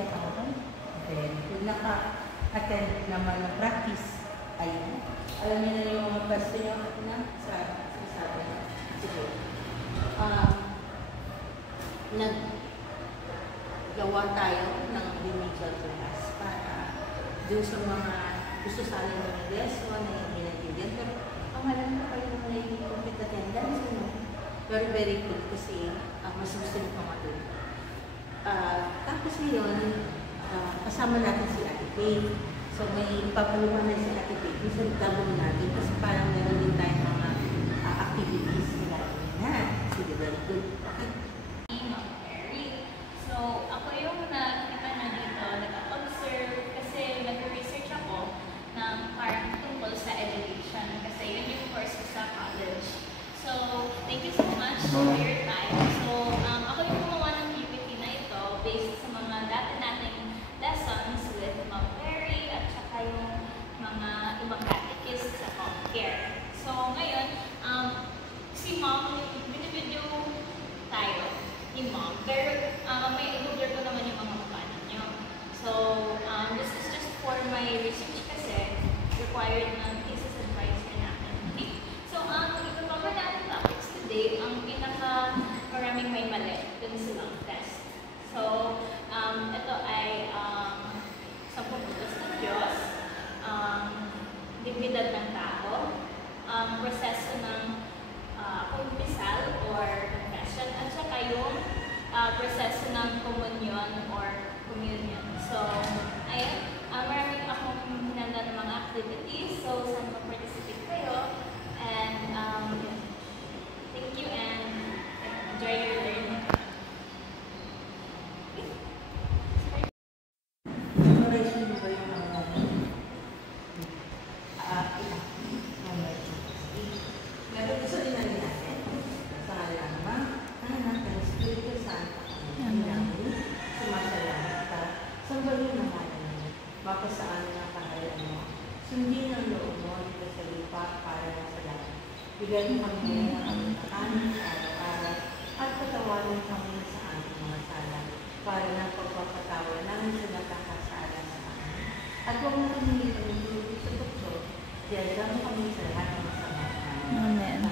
siya kahapon? Then, kung naka-attend naman ng practice, ayun. Alam niyo na yung mga pwesto niyo na sa sabi. Sige. Naggawa tayo ng remedial class para dun sa mga gusto sa akin ng lesson na hindi natindihan. Pero ang alam ko kayo na yung complete attendance, very, very good kasi mas gusto nyo pa matulog. Tapos ngayon, kasama natin si Ate Faye. So may papuluhan na si Ate Faye. Minsan gagawin natin kasi parang meron din tayong mga activities na na. Sige, very good. Okay. So ako yung nakita na dito, nag-observe kasi nag-research ako ng parang tungkol sa education kasi yun yung course ko sa college. So thank you so much for your time. So ako yung gumawa ng PPT na ito based sa mga dati nating lessons with Ma'am Mary at saka yung mga ibang catechist sa home care. So ngayon, si Ma'am, video tayo ni Ma'am. Pero may i-blur ko naman yung mga mukha ninyo. So this is just for my research kasi required ng thesis advisor natin. Okay. So ito-cover natin topics today, ang pinaka-maraming may mali dun silang test. So ito ay 10 utos ng Diyos, dignidad ng tao, proseso ng kumpisal or confession, at saka yung proseso ng communion or communion. So, ayan, maraming akong hinanda ng mga activities. So, sana mag-participate kayo. And, thank you and enjoy your learning. Memorization mo ba yung mga meron gusto din natin sa alama, anak, ang Espiritu Santo, ang namin, sumasalamat ka, sambalin ang ngalan mo, mapasaan ang pangalan mo, sundin ang loob mo dito sa lupa para sa langit. Bigyan mo kami ng aming kakanin sa araw-araw at patawarin kami sa aming mga sala para ng pagpapatawa namin sa nakakasala sa amin. At huwag mo kami itong sa tukso, diyan mo kami sa lahat ng masama. Amen.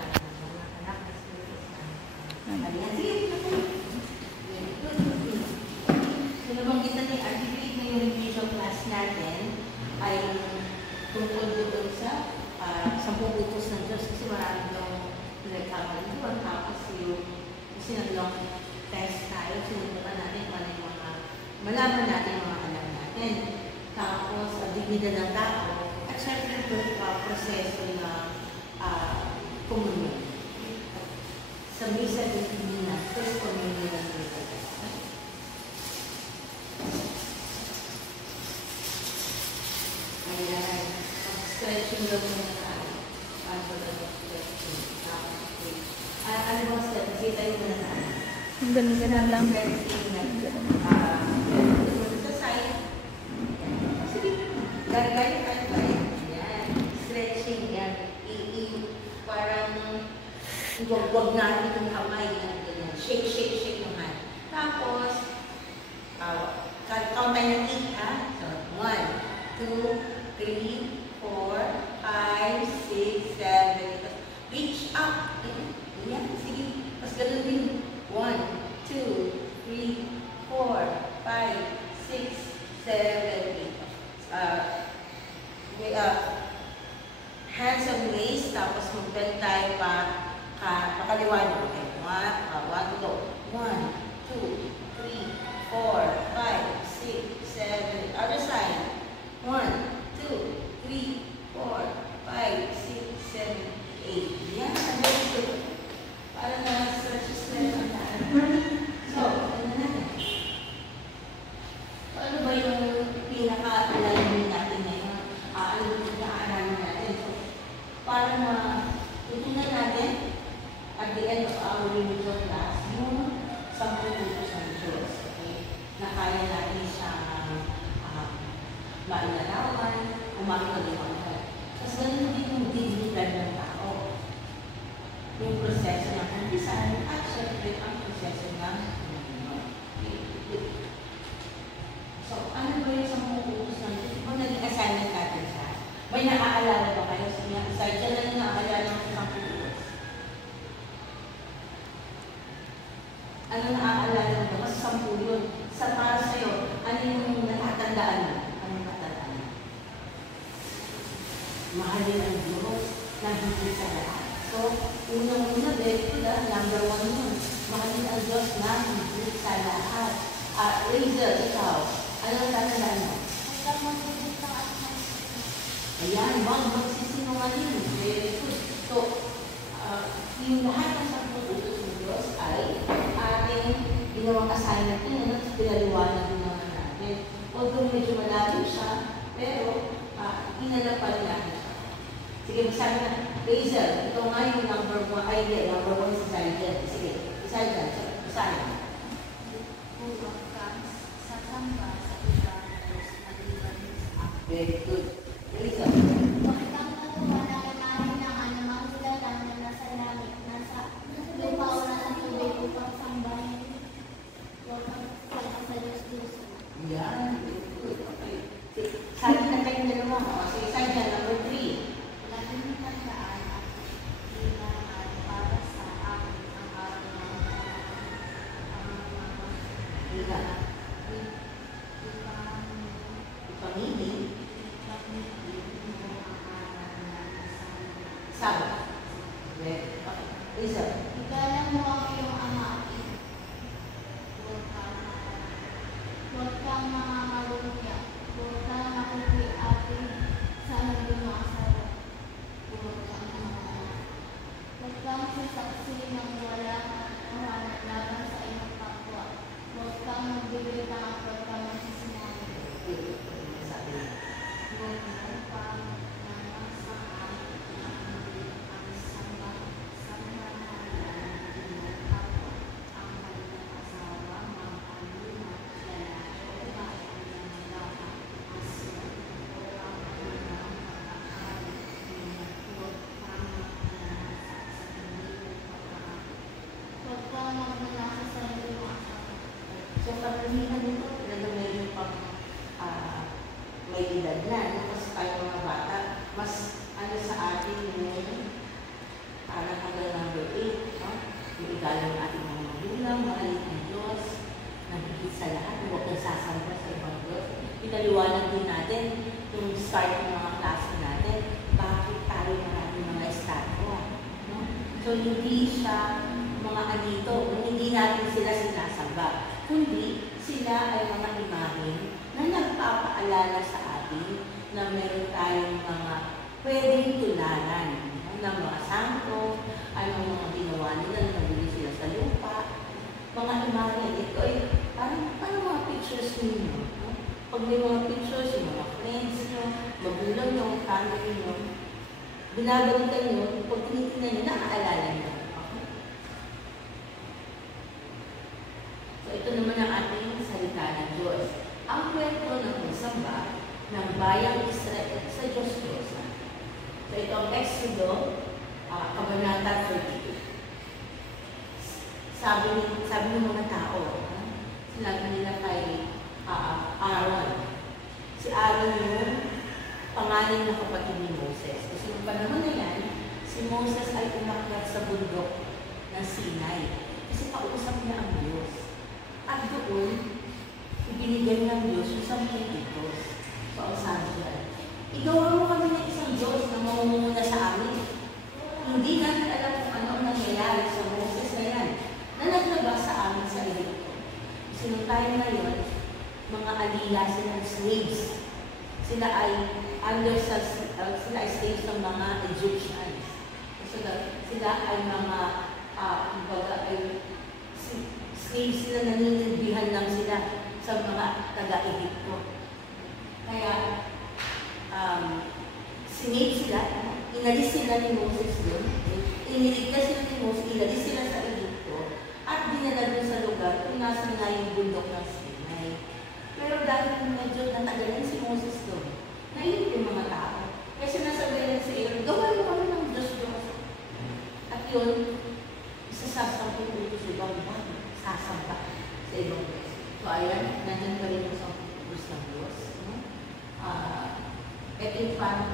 So, nabanggitan ni Articulate na yung remedial class natin ay tungkol doon sa 10 utos ng Diyos kasi marami daw pinagkakaluan. Tapos yung sinalong test tayo, sinubukan natin kung ano yung mga malaman natin yung mga alam natin. Tapos, dignidad ng tao at syempre proseso ng communion. Sa misa din na first communion ng misa. Ayan. Stretching daw muna tayo. Paano ba stretching? Ano ba stretching? Sige tayo muna tayo. Ganun lang. Sa side. Sige. Gagawin tayo. Ayan. Stretching. Yan. Parang wag natin itong kamay na ganyan. Shake, shake, shake naman. Tapos, count tayo ng 8, ha? So, 1, 2, 3, 4, 5, 6, 7, 8. Reach up. Ayan. Sige. Tapos ganun din. 1, 2, 3, 4, 5, 6, 7, 8. Hands on waist, tapos mag-bend tayo pakaliwa nyo. Okay, 1, go. 1, 2, 3, 4, 5, 6, 7, other side. 1, 2, 3, 4, 5, 6, 7, 8. Yan, very good. Para na-stretches na yung taan. So, ano natin? Ano ba yung pinaka-alamin natin ngayon? Ano yung pinaka-alamin natin? So, para tutunan natin at the end of our remedial class yung 10 utos ng Diyos. Okay? Na kaya natin siyang mailalawan, umakaliwanag. Tapos ganun din yung dignidad ng tao. Yung proseso ng kumpisan at syempre ang proseso ng communion. Okay. Nakaalala ba kayo? Sige nga, isa dyan lang yung nakaalala ko sa 10 Diyos. Ano naaalala mo? Mas 10 yun. Sa para sa'yo, ano yung natatandaan mo? Ano yung natatandaan mo? Mahalin ang Diyos na higit sa lahat. So, unang-una, very good, number 1 yun. Mahalin ang Diyos na higit sa lahat. Rachel, ikaw, ano ang tatandaan mo? Ayan, wag magsisinungaling. Very good. So, yung lahat ng 10 utos ng Diyos ay ating ginawang assignment yun, at pinaliwanag din naman natin. Although medyo malalim siya, pero inalapad natin siya. Sige, magsabi na, Rachel, ito nga yung number 1, ay hindi, number 1 si Sargent. Sige, Sargent, Sargent. Very good. Rachel. Yan. Okay. Sabi na kayo dalawa. Sige, Sargent, number 3. Pamili. Sabat. Okay. Rachel. Igalang mo ang iyong ama at ina. Huwag kang mangangalunya. Huwag kang makikiapid sa hindi mo asawa. Huwag kang mangangalunya. Huwag kang sasaksi ng wala katotohanan laban sa iyong kapwa. Huwag kang magbibigay ng huwag kang magsisinungaling. Sabi na. Huwag kang nangasaan na hindi ang samba sa mga kapwa ang kanilang asawa, mga kanina, lalaki o babae ang lalaki, aso o ang kanilang pag-aaral. Huwag kang magnanasa sa hindi mo pag-aaral. Huwag kang magnanasa sa hindi mo asawa. So, pagkalihan nito, talaga medyo pang may edad na. Kasi tayo mga bata, mas ano sa atin yung parang hanggang number 8, no? Yung igalang ating mga magulang, mahalin ang Diyos, nagigit sa lahat, huwag kang sasamba sa ibang Diyos. Pinaliwanag din natin yung start ng mga klase natin, bakit tayo maraming mga estatwa. No? So, hindi siya mga anito, hindi natin sila sinasamba, kundi sila ay mga imahen na nagpapaalala sa atin na meron tayong mga pwedeng tularan, no? Ng mga santo, anong mga ginawa nila na nabili sila sa lupa. Mga imahen, ito ay parang mga pictures ninyo. No? Pag may mga pictures, yung mga friends nyo, magulang nyo, family nyo, binabalikan nyo, pag tinitingnan nyo, naaalala nyo. Okay? So, ito naman ang ating salita ng Diyos. Ang kwento ng pagsamba ng bayang Israel sa Diyos-Diyos. So, ito ang Exodo, Kabanata 32. Sabi ng mga tao, sinabi nila kay Aaron. Si Aaron yung pangalan ng kapatid ni Moses. Kasi noong panahon na yan, si Moses ay umakyat sa bundok ng Sinai. Kasi pausap niya ang Diyos. At doon, ibinigay ng Diyos yung 10 utos. So, ang sabi niya, igawa mo kami ng isang Diyos na mamumuna sa amin. Hindi natin alam kung ano ang nangyayari sa Moses na yan, na naglabas sa amin sa Egypto. Kasi nung tayo na yun, mga alila silang slaves. Sila ay sila ay slaves ng mga Egyptians. So, sila ay mga, slaves sila, naninilbihan lang sila sa mga taga-Egypto. Kaya, sinave sila, inalis sila ni Moses doon, iniligtas sila ni Moses, inalis sila sa Egypto, at dinala doon sa lugar kung nasan nga yung bundok ng Sinai. Pero dahil medyo natagalan si Moses doon, nailit yung mga tao. Kaya sinasabi lang sa iyo, gawa mo kami ng Diyos-Diyos. At yun, isasasampung utos sa ibang buwan, sasamba sa ibang Diyos. So ayan, nandiyan pa rin yung 10 utos ng Diyos. Ito yung parang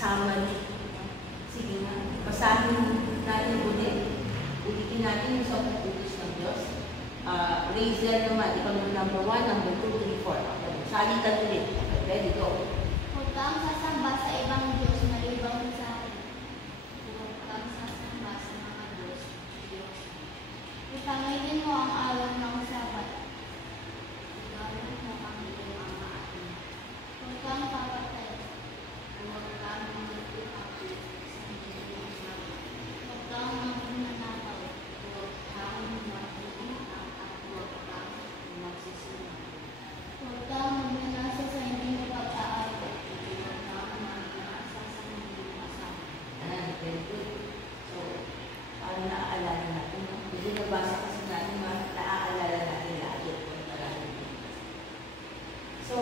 summary. Sige nga, basahin natin ulit. Ulitin natin yung 10 utos ng Diyos. Razer naman, ikaw yung number 1, number 2, 3, 4. Salitan ulit. Okay, ready, go. Huwag kang sasamba sa ibang Diyos maliban sa akin. Huwag kang sasamba sa mga Diyos. Ipanginin mo ang araw ng Sabat. Gawin mo ang iyong mga atin. Huwag kang papatay. Huwag kang mag-ipapi sa iyong Sabat. Huwag kang magnanakaw. Huwag kang mag-iingatan at huwag kang magsisinungaling. Huwag kang magnanasa sa hindi mo pag-aaway. Huwag kang magnanasa sa hindi mo kasama. Very good. So, para naaalala natin, hindi nabasa kasi natin, naaalala natin lagi kung talagang dito. So,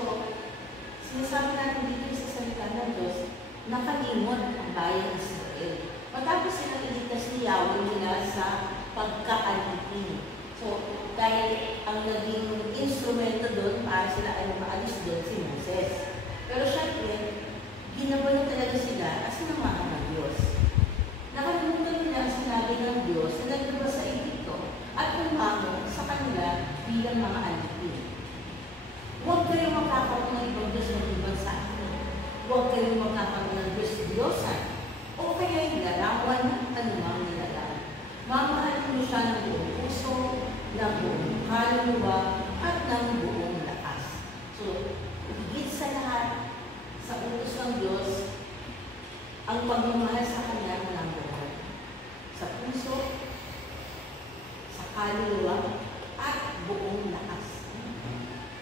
sinasabi natin dito sa salita ng Diyos, nakalimot ang bayan ng Israel. Matapos silang iligtas ni Yahweh nila sa pagkaalipin. So, dahil ang naging instrumento doon para sila ay maalis doon si Moses. Pero syempre, ginabayan talaga sila as namahan ng Diyos. Nakalimutan nila ang sinabi ng Diyos na naglabas sa Egypto at umango sa kanila bilang mga alipin. Huwag kayong magkakaroon ng ibang Diyos ng ibang sa akin. Huwag kayong magkakaroon ng Diyos-Diyosan o kaya yung larawan ng anumang nilalang. Mamahalin mo siya ng buong puso, ng buong kaluluwa at ng buong lakas. So, higit sa lahat, sa utos ng Diyos, ang pagmamahal sa Kanya ng buong sa puso, sa kaluluwa, at buong lakas.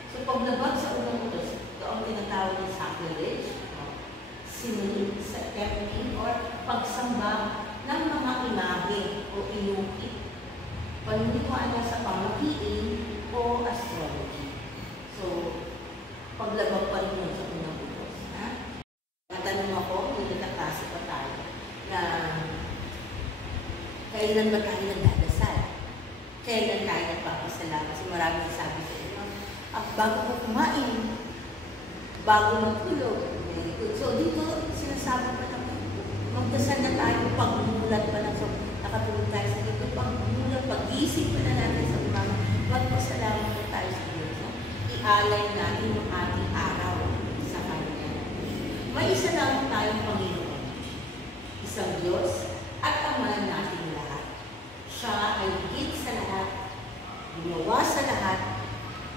So, paglabag sa unang utos, ito ang tinatawag ng sacrilege, sinunod sa tempting or pagsamba ng mga imahe o inukit. Panunituan sa pamahiin o astrology. So, paglabag pa rin yun sa unang utos. Natanong ako, may nagkaklase pa tayo, na kailan ba tayo nagdadasal? Kailan tayo nagpapasalamat? Kasi marami sabi sa inyo, bago mo kumain, bago magtulog. Very good. So, dito, sinasabi pa naman, magdasal na tayo, pagmulat pa na. So, nakatulog tayo sa dito, pagmulat, pag-isip pa na natin sa umaga, magpasalamat na tayo sa Diyos. So, ialay natin yung ating araw sa Kanya. May isa lang tayong Panginoon. Isang Diyos at Ama natin lahat. Siya ay higit sa lahat, gumawa sa lahat,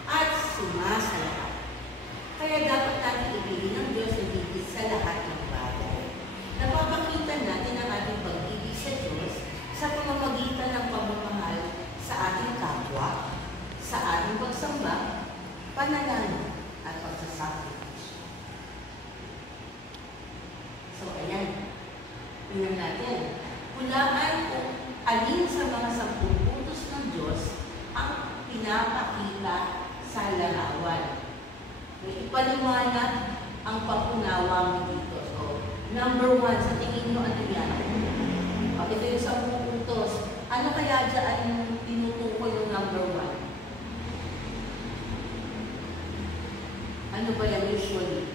at sumasa lahat. Kaya dapat natin ibigin ng Diyos na higit sa lahat ng bagay. Napapakita natin ang ating pag-ibig sa Diyos sa pamamagitan ng pagmamahal sa ating kapwa, sa ating pagsamba, panalangin, at pagsasakripisyo. So, ayan. Tingnan natin. Hulaan kung alin sa mga 10 utos ng Diyos ang pinapakita sa larawan. May ipaliwanag ang pag-unawa mo dito. So, number 1, sa tingin nyo ano yan? Ito yung 10 utos. Ano kaya dyan yung tinutukoy yung number 1? Ano ba yan usually?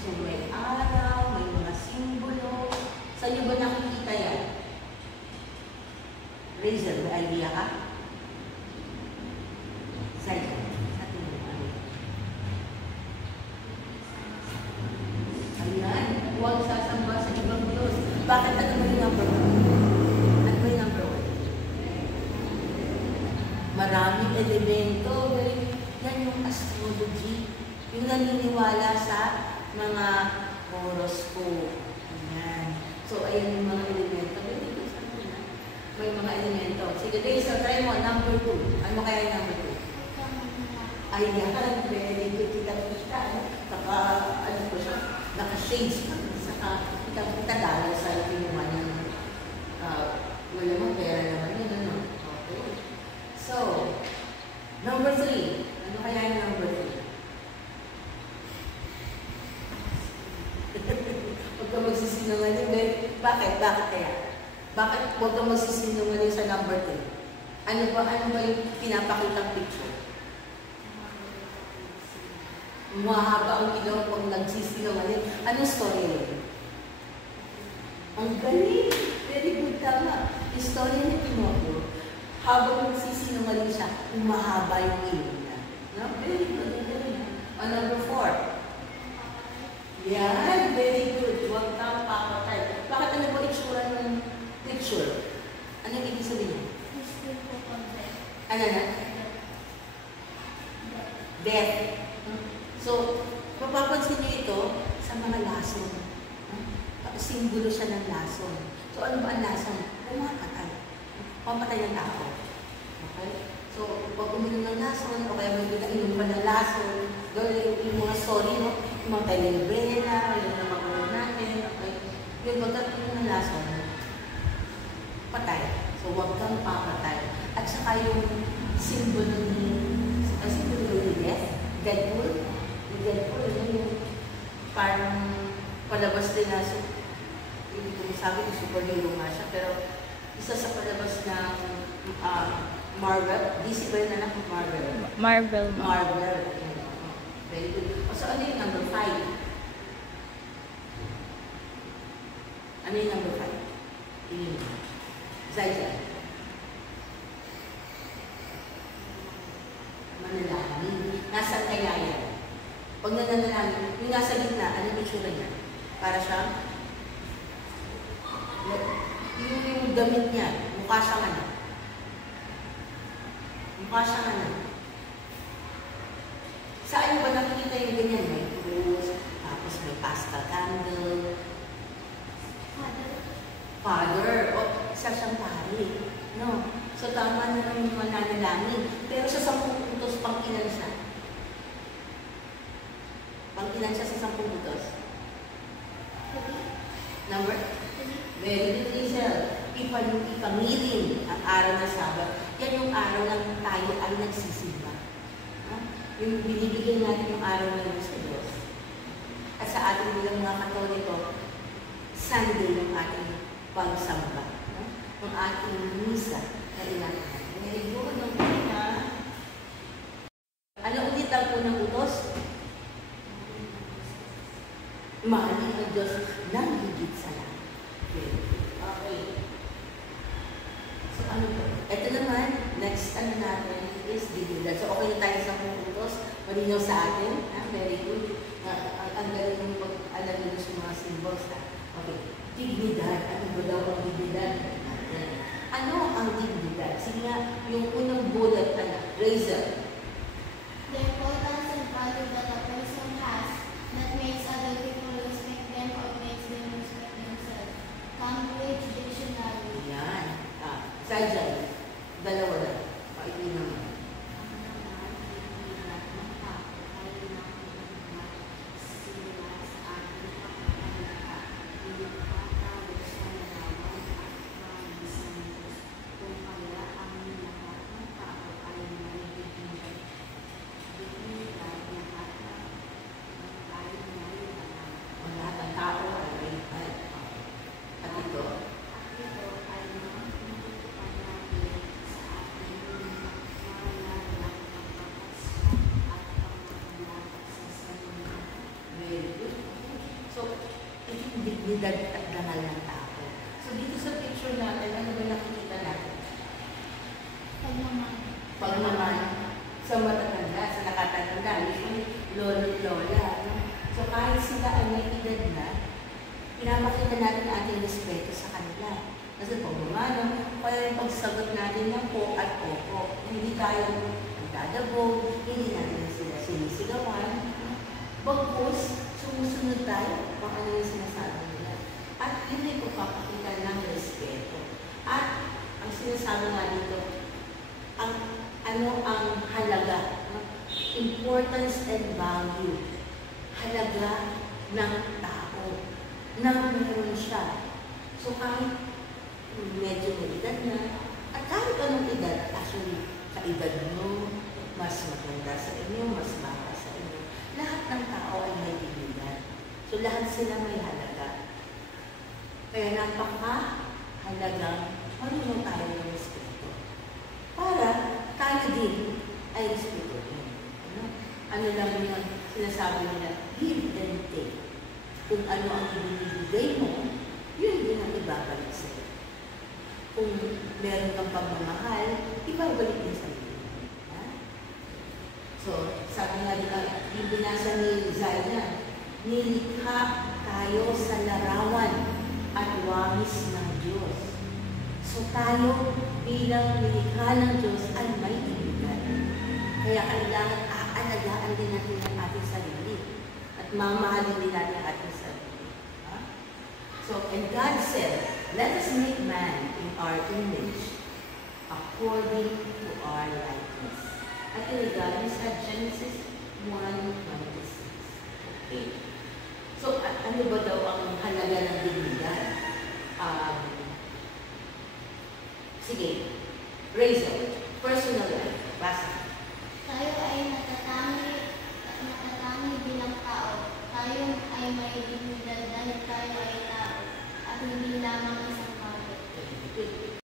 So, may araw, may mga simbolo. Saan nyo ba nakikita yan? Razer, may idea ka? Saan yan? Sa tingin mo ano? Ayan, huwag sasamba sa ibang Diyos. Bakit ano ba yung number 1? Ano ba yung number 1? Maraming elemento. Yan yung astrology. Yung naniniwala sa mga horoscope. Ayan. So, ayan yung mga elemento. May mga elemento. Sige, so try mo. Number 2. Ano kaya yung number 2? Ay, yan. Very good. Kita-kita. Saka, ano po siya? Naka-shades. Saka, kita-kita sa pinuha niya. Wala mong pera naman yun. Ano? Okay. So, number 3. Ano kaya yung number 3? Huwag ka magsisinungaling. Bakit? Bakit kaya? Bakit huwag ka magsisinungaling sa number 3? Ano ba yung pinapakitang picture? Mahaba ang ilaw pag nagsisinungaling. Anong story yun? Ang galing! Very good, tama. Istorya ni Pinocchio, habang nagsisinungaling siya, umahaba yung ilong niya. No? Very good, ang galing. Number 4. Yan, very good. Huwag kang papatay. Bakit ano ba itsura ng picture? Ano yung ibig sabihin niya? History po konti. Ano na? Death. So, mapapansin niyo ito sa mga lason. Simbolo siya ng lason. So, ano ba ang lason? Pumakatay. Pamatay ng tao. Okay? So, pag uminom ng lason, o kaya may inom pa ng lason, gawin yung mga story, no? Yung mga telenovela, yung mga makulong natin, okay? Yung magkakaroon ng lason, patay. So, huwag kang papatay. At saka yung simbolo ni death, Deadpool. Yung Deadpool, yung parang palabas din na, so, hindi ko sabi kung superhero nga siya, pero isa sa palabas ng Marvel. DC ba yun anak ng Marvel? Marvel. Marvel. Very good. So, ano yung number 5? Ano yung number 5? Zayja. Manalangin. Nasa kaya yan. Pag nananalangin, yung nasa gitna, ano yung itsura niya? Para siya, yung damit niya, mukha siyang ano? Mukha siyang ano? Saan ba nakikita yung ganyan? May cross, tapos may pastel candle. Father. O, isa siyang pari. No? So, tama na lang yung mananalangin. Pero sa 10 utos, pang-ilan siya? Pang-ilan siya sa 10 utos? Number? Very good, Rachel. Ipangirin ang araw ng Sabat. Yan yung araw ng tayo ay nagsisimba. No? Yung binibigyan natin yung araw na yun sa Diyos. At sa ating bilang mga Katoliko, Sunday ng ating pagsamba. No? Ng ating misa na inaaral. Very good, ang kanya. Ano ulit ang unang utos? Mahalin ang Diyos ng higit sa lahat. Okay. So ano po? Ito naman, next ano natin is dignidad. So okay na tayo sa utos. Malinaw sa atin. Very good. Ang galing yung pag-alam nyo sa mga symbols. Okay. Dignidad. Ano ba daw ang dignidad? Ano ang dignidad? Sige nga, yung unang bullet, Razor. The importance and value that a person has that makes other people respect them or makes them respect themselves. Cambridge Dictionary. Yan. Sajay. Dalawa lang. Paiti naman. Ang lahat ng tao ay at ito. Very good. So, ito yung dignidad at dangal ng tao. So, dito sa picture natin, ano ba nakikita natin? Pagmamahal sa matatanda, sa nakatatanda, usually lolo at lola. No? So, kahit sila ay may edad na, pinapakita natin ang ating respeto sa kanila. Kasi pagmamahal, kaya yung pagsagot natin ng po at opo. Hindi tayo magdadabog, hindi natin sila sinisigawan. Bagkus, sumusunod tayo kung ano yung sinasabi nila. At yun ay pagpapakita ng respeto. At ang sinasabi nga dito, ano ang halaga, importance and value, halaga ng tao, na meron siya. So kahit medyo may edad na, at kahit anong edad, actually, sa edad mo, mas maganda sa inyo, mas baka sa inyo, lahat ng tao ay may dignidad. So lahat sila may halaga. Kaya napaka-halagang marunong tayo ng respeto. Para tayo din ay respetuhin. Ano lang yung sinasabi nila, give and take. Kung ano ang ibinibigay mo, yun din ang ibabalik sa'yo. Kung meron kang pagmamahal, ibabalik din sa'yo. Ha? So, sabi nga diba, yung binasa ni Isaiah, nilikha tayo sa larawan at wangis ng Diyos. So tayo bilang nilikha ng Diyos ay may dignidad. Kaya kailangan aalagaan din natin ang ating sarili at mamahalin din natin ang ating sarili. Ha? So, and God said, let us make man in our image according to our likeness. At inigaling sa Genesis 1:26. Okay. So, ano ba daw ang halaga ng dignidad? Sige, Rachel, personal life, basta. Tayo ay natatangi bilang tao. Tayo ay may dignidad dahil tayo ay tao at hindi lamang isang bagay. Okay.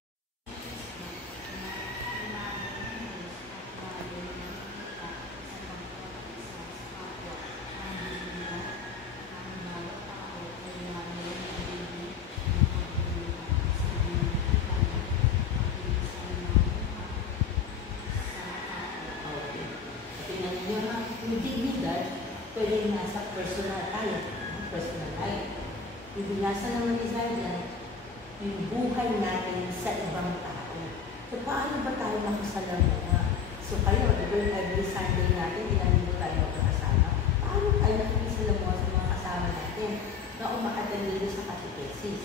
Tingnan niyo ha, yung dignidad, pwede nasa personal tayo, personal life. Yung binasa naman ni Isaiah, yung buhay natin sa ibang tao. So, paano ba tayo makasalamuha? So, kayo, di ba every Sunday natin, ilan mo tayo magkakasama? Paano tayo nakikisalamuha sa mga kasama natin na umakatali sa catechesis?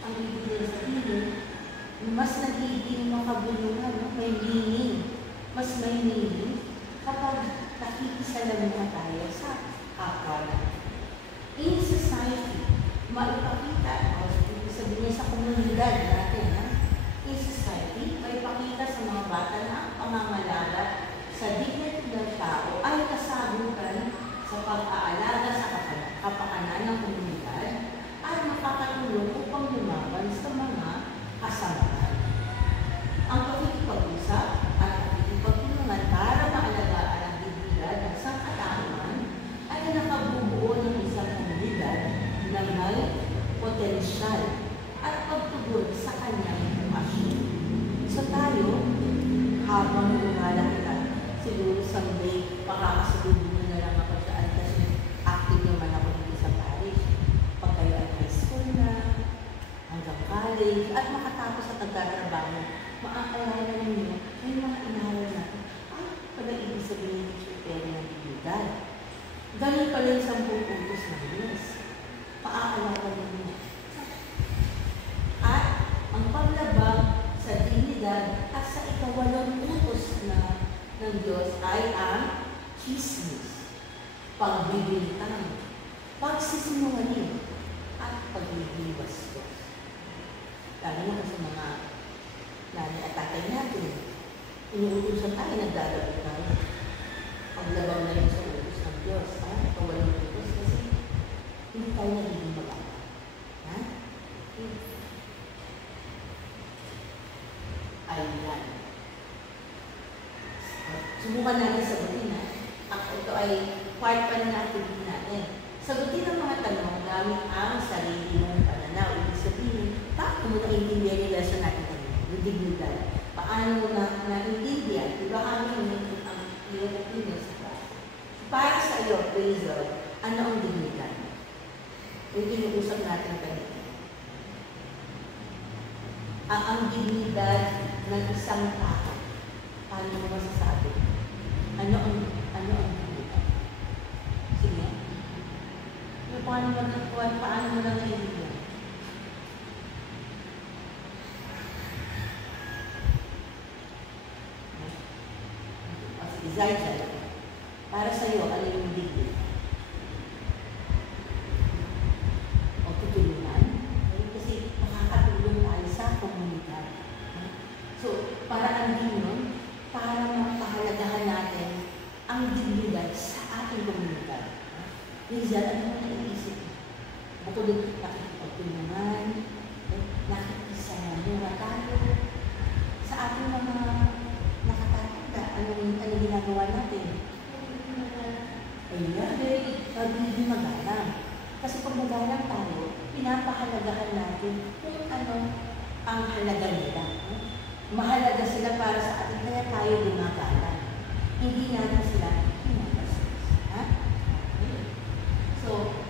Ang ibig nila sabihin, mas nagiging makabulungan, no? May meaning. Mas may meaning kapag nakikisalamuha tayo sa kapwa natin. In society, maipakita, o sabihin niya sa komunidad natin, ha? In society, maipakita sa mga bata na ang pangangalaga sa dignity ng tao ay kasabukan sa pag-aalaga sa kapakanan ng komunidad at makakatulong upang lumaban sa mga kasamaan. Ang pakikipag-usap at pakikipagtulungan para maalagaan ang dignidad ng sangkatauhan ay nakabubuo ng isang komunidad na may potensyal at pagtugon sa kanyang bumasyon. So tayo, habang lumalaki ka, siguro someday, makakasalubong na lang ako saan kasi active naman ako dito sa parish. Pag kayo ay high school na, hanggang college, at makatapos at nagtatrabaho, maaalala ninyo, may mga inaral natin, ay, pala ibig sabihin ng superi ng dignidad. Ganun pala yung 10 utos ng Diyos. Maaalala ninyo. At ang paglabag sa dignidad at sa ikawalong utos ng Diyos ay ang chismis, pagbibintang, pagsisinungaling, at pagliliwas-was. Lalo na sa mga nanay at tatay natin, inuutusan tayo, nagdadabot tayo. Paglabag na yun sa utos ng Diyos, ikawalong utos, kasi hindi tayo nagiging maganda. Ha? Ayan. Subukan natin sagutin, ha? Ito ay part pa ng activity natin. Sagutin ang mga tanong gamit ang sarili mong pananaw. Ibig sabihin, paano mo naiintindihan yung lesson natin kanina? Yung dignidad. Paano mo naiintindihan? Diba kami ang iyong opinion sa class? Para sa iyo, Rachel, ano ang dignidad? Yung inuusap natin kanina. Ang dignidad ng isang tao. Paano mo masasabi? Ano ang dignidad? Sige. Paano mo na naiintindihan? Isaiah, para sa iyo, ano yung dignidad? O tutulungan? Kasi makakatulong tayo sa komunidad. So, para ang din yun, para mapahalagahan natin ang dignidad sa ating komunidad. Rizal, ano mo naiisip? Bukod doon, nakikipagtulungan, nakikisalamuha tayo sa ating mga nakatatanda. Ano ginagawa natin? Ayan, very magalang. Kasi pag magalang tayo, pinapahalagahan natin kung ano ang halaga nila. Mahalaga sila para sa atin, kaya tayo gumagala. Hindi natin sila pinapasas. Ha? Okay. So,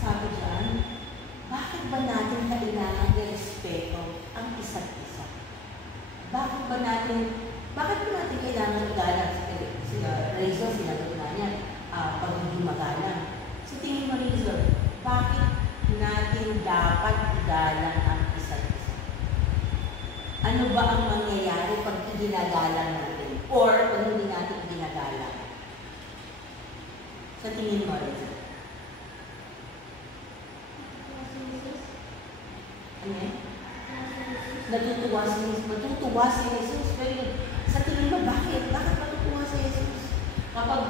sabi dyan, bakit ba natin kailangan i-respeto ang isa't isa? Bakit ba natin kailangan igalang? Rizal, sinagot na niya, pagiging magalang. So, tingin mo, Rizal, bakit natin dapat igalang ang isa't isa? Ano ba ang mangyayari pag ginagalang natin? Or pag hindi natin ginagalang? Sa tingin mo, Rizal? Ano yan? Matutuwa si Jesus. Pero sa tingin mo, bakit? Bakit matutuwa si Jesus? Kapag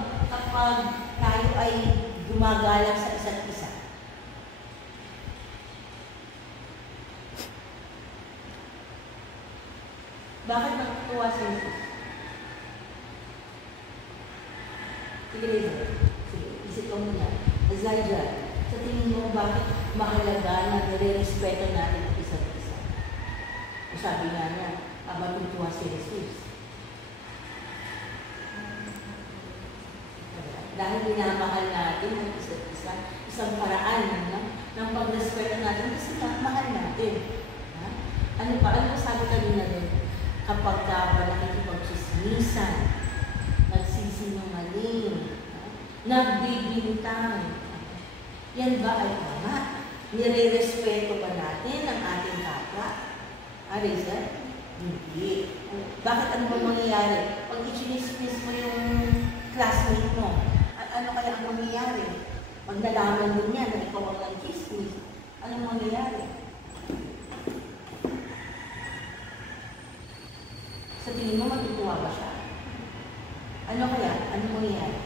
tayo ay gumagalang sa isa't isa. Bakit matutuwa si Jesus? Sige, Rizal. Sige, isip ko muna. Elijah, sa tingin mo, bakit mahalaga na nire-respeto natin ang isa't isa? O sabi nga niya, matutuwa si Jesus. Dahil minamahal natin ang isa't isa, isang paraan ng pag-respeto natin kasi mahal natin. Ha? Ano pa? Ano sabi kanina doon? Kapag ka ba nakikipag-chismisan, nagsisinungaling, nagbibintang, yan ba ay tama? Nire-respeto ba natin ang ating kapwa? Rizal? Hindi. Bakit ano ba mangyayari? Pag i-chismis mo yung classmate mo, ano kaya ang mangyayari? Pag nalaman din niya na ikaw ang nag-chismis, anong mangyayari? Sa tingin mo, matutuwa ba siya? Ano kaya? Ano mangyayari?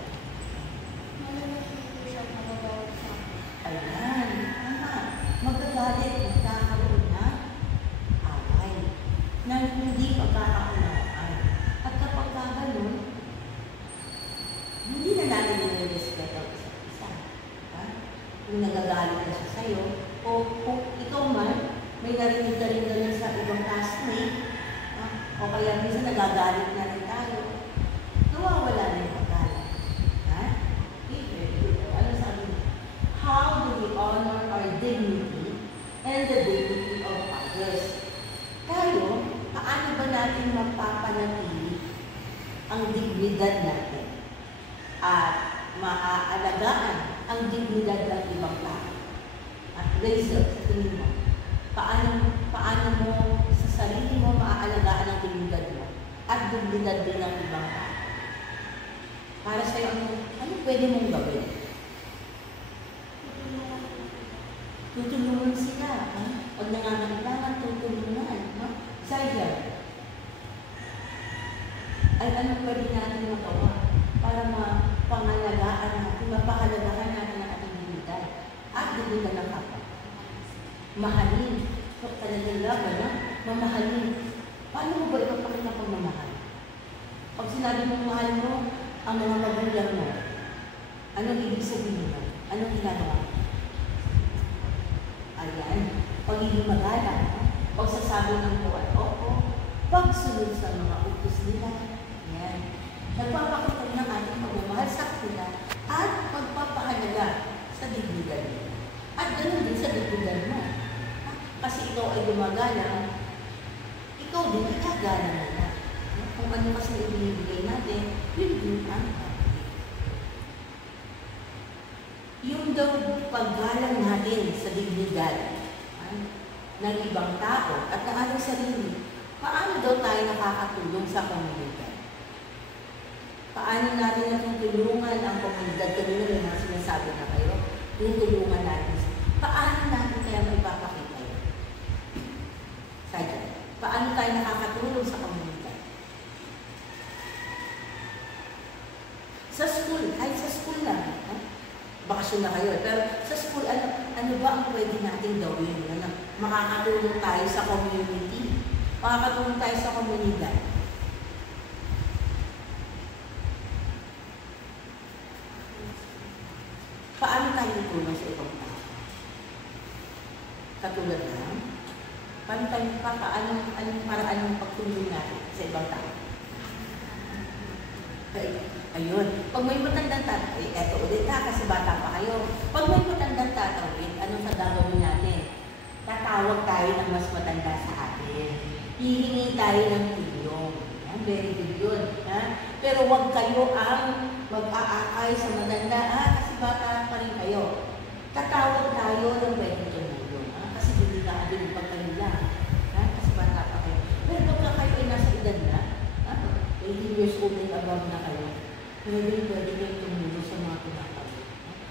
Ayan. Tama. Magagalit, magkakaroon na away. Na hindi pagkakaunawaan. At kapag ganun, hindi na natin nire-respeto ang isa't isa. Kung nagagalit na siya sa'yo, o kung ikaw man, may narinig ka rin ganun sa ibang classmate, o kaya minsan nagagalit na rin tayo, nawawala na yung paggalang. Ano sabi niya? How do we honor our dignity and the dignity of others? Tayo, paano ba natin mapapanatili ang dignidad natin at maaalagaan ang dignidad ng ibang tao? At Rizal, sa tingin mo, paano mo sa sarili mo maaalagaan ang dignidad mo at dignidad din ng ibang tao? Para sa'yo, ano pwede mong gawin? Tutulungan sila. Pag nangangailangan, tutulungan. Elijah, ay ano pwede natin magawa para mapangalagaan natin, mapahalagahan natin ang ating dignidad at dignidad ng kapwa? Mahalin. Talagang laban, mamahalin. Paano mo ba ipapakita pag mamahal? Pag sinabi mong mahal mo ang mga magulang mo, anong ibig sabihin mo? Anong ginagawa mo? Ayan. Pagiging magalang, pagsasabi ng buwan, oo. Pagsunod sa mga utos nila. Ayan. Nagpapakita ng ating pagmamahal sa kanila at pagpapahalaga sa dignidad nila. At ganoon din sa dignidad mo. Kasi ikaw ay gumagalang, ikaw din ikagalang nila. Kung ano kasi ibinibigay natin, yun din ang pagpapalagay. Yung daw paggalang natin sa dignidad ng ibang tao at ng ating sarili, paano daw tayo nakakatulong sa komunidad? Paano natin natutulungan ang komunidad? Kanina may mga sinasabi na kayo, tutulungan natin. Paano natin kaya maipapakita yun? Sadya, paano tayo nakakatulong sa komunidad? Sa school, kahit sa school lang, bakasyon na kayo. Pero sa school, ano ba ang pwede natin gawin? Makakatulong tayo sa community. Makakatulong tayo sa komunidad. Paano tayo tutulong sa ibang tao? Katulad ng, paano tayo anong paraan ng pagtulong natin sa ibang tao? Ayun. Pag may matandang tatawid, eto ulit kasi bata pa kayo. Pag may matandang tatawid, anong gagawin natin? Tatawag tayo ng mas matanda sa atin. Hihingi tayo ng tulong. Yan, very good yun. Ha? Pero huwag kayo ang mag-aakay sa matanda, kasi bata pa rin kayo. Tatawag tayo ng pwede tumulong. Kasi hindi ka din pagkanila. Kasi bata pa kayo. Pero pagka kayo ay nasa edad na, 18 years old and above na kayo, pwede kayo tumulong sa mga pinapagod.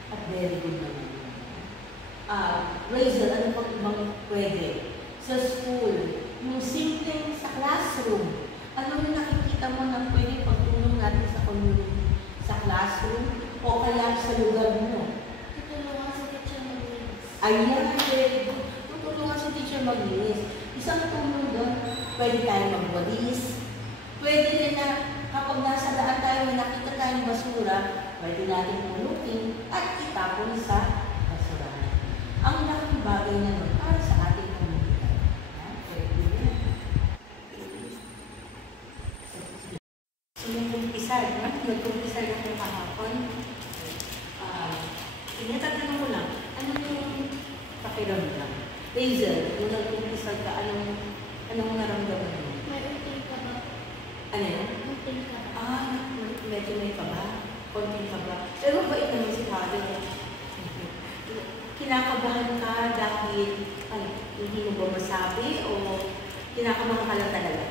At very good naman. Rachel, ano pag ibang pwede? Sa school, yung simple sa classroom, ano yung nakikita mo na pwede pagtulong natin sa community, sa classroom, o kaya sa lugar mo? Tutulungan sa teacher mag-linis. Ayan, very good. Tutulungan sa teacher mag-linis. Isang tulong doon, pwede tayo mag-walis. Pwede rin na kapag nasa daan tayo, may nakita tayong basura, pwede natin pulutin at itapon sa basurahan. Ang laking bagay na nun para sa ating komunidad. Pwede rin. So, yung kumpisal, nagkumpisal ako kahapon. Tinatanong ko lang, ano yung pakiramdam? Hazel, nung nagkumpisal ka, anong naramdaman mo? May unting ka ba? Ano yun? Unting ka ba? Medyo may kaba. Konting kaba. Pero bait naman si Father. Kinakabahan ka dahil hindi mo ba masabi o kinakabahan ka lang talaga?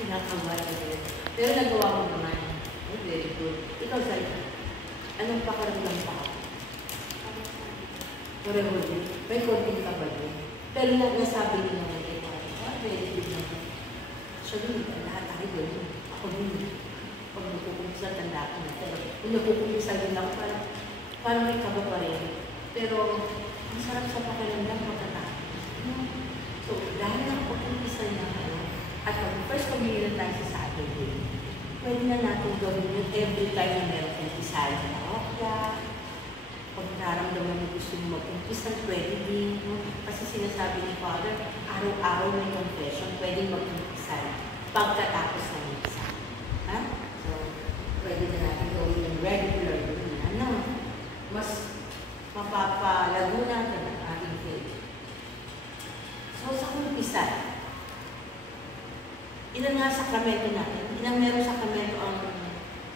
Kinakabahan ka talaga. Pero nagawa mo naman. Very good. Ikaw, Zalita, anong pakaramdam pa? Pareho din. May konting kaba din. Pero nasabi din naman kay Father. Very good naman. Siya din, lahat tayo doon. Ako din. Pag napupumisan, tanda ko na. Pero kung napupumisan din ako, parang may kaba pa rin. Pero ang sarap sa pakiramdam, matatapos. So, dahil napupumisan na kayo, at pag-first communion tayo sa Saturday, pwede na natin gawin yun every time na meron kang isay na parokya. Pag naramdaman mo gusto mo mag-umpisan, pwede din. Kasi sinasabi ni Father, araw-araw may confession, pwede mag-umpisan pagkatapos ng misa. So, pwede na natin gawin yung regular din. Mas mapapalago natin ang ating faith. So, sa kumpisan, ilan nga sakramento natin? Ilang meron sakramento ang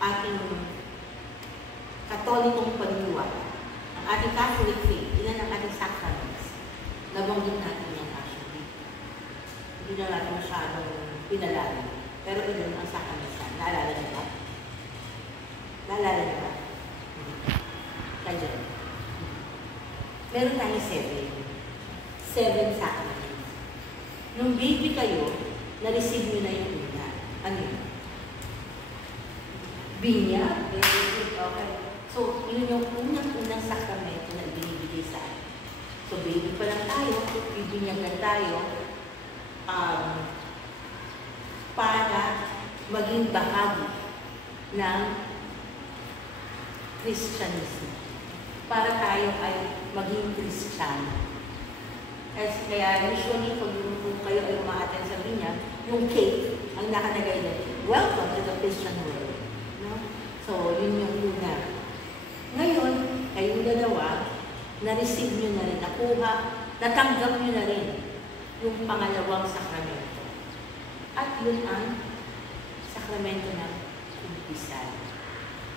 ating katolikong paniniwala? Ang ating Catholic faith, ilan ang ating sacraments? Nabanggit natin yan actually. Hindi na natin masyadong pinalalim. Pero ilan ang sacraments na? Naalala niyo ba? Naalala niyo ba? Kandiyan. Meron tayo 7 sacraments. Nung baby kayo, na-receive nyo na yung una. Ano yun? Binya? Okay. So, yun yung unang sakramento na binibigay sa atin. So, baby pa lang tayo, bibinyagan tayo para maging bahagi ng Christianism. Para tayo ay maging Kristiyano. Kaya usually, pag kayo ay umaaten sa binyag, yung cake, ang nakalagay na, welcome to the Christian world. No? So, yun yung una. Ngayon, kayong dalawa, na-receive nyo na rin, natanggap nyo na rin yung pangalawang sakramento. At yun ang sakramento ng kumpisal.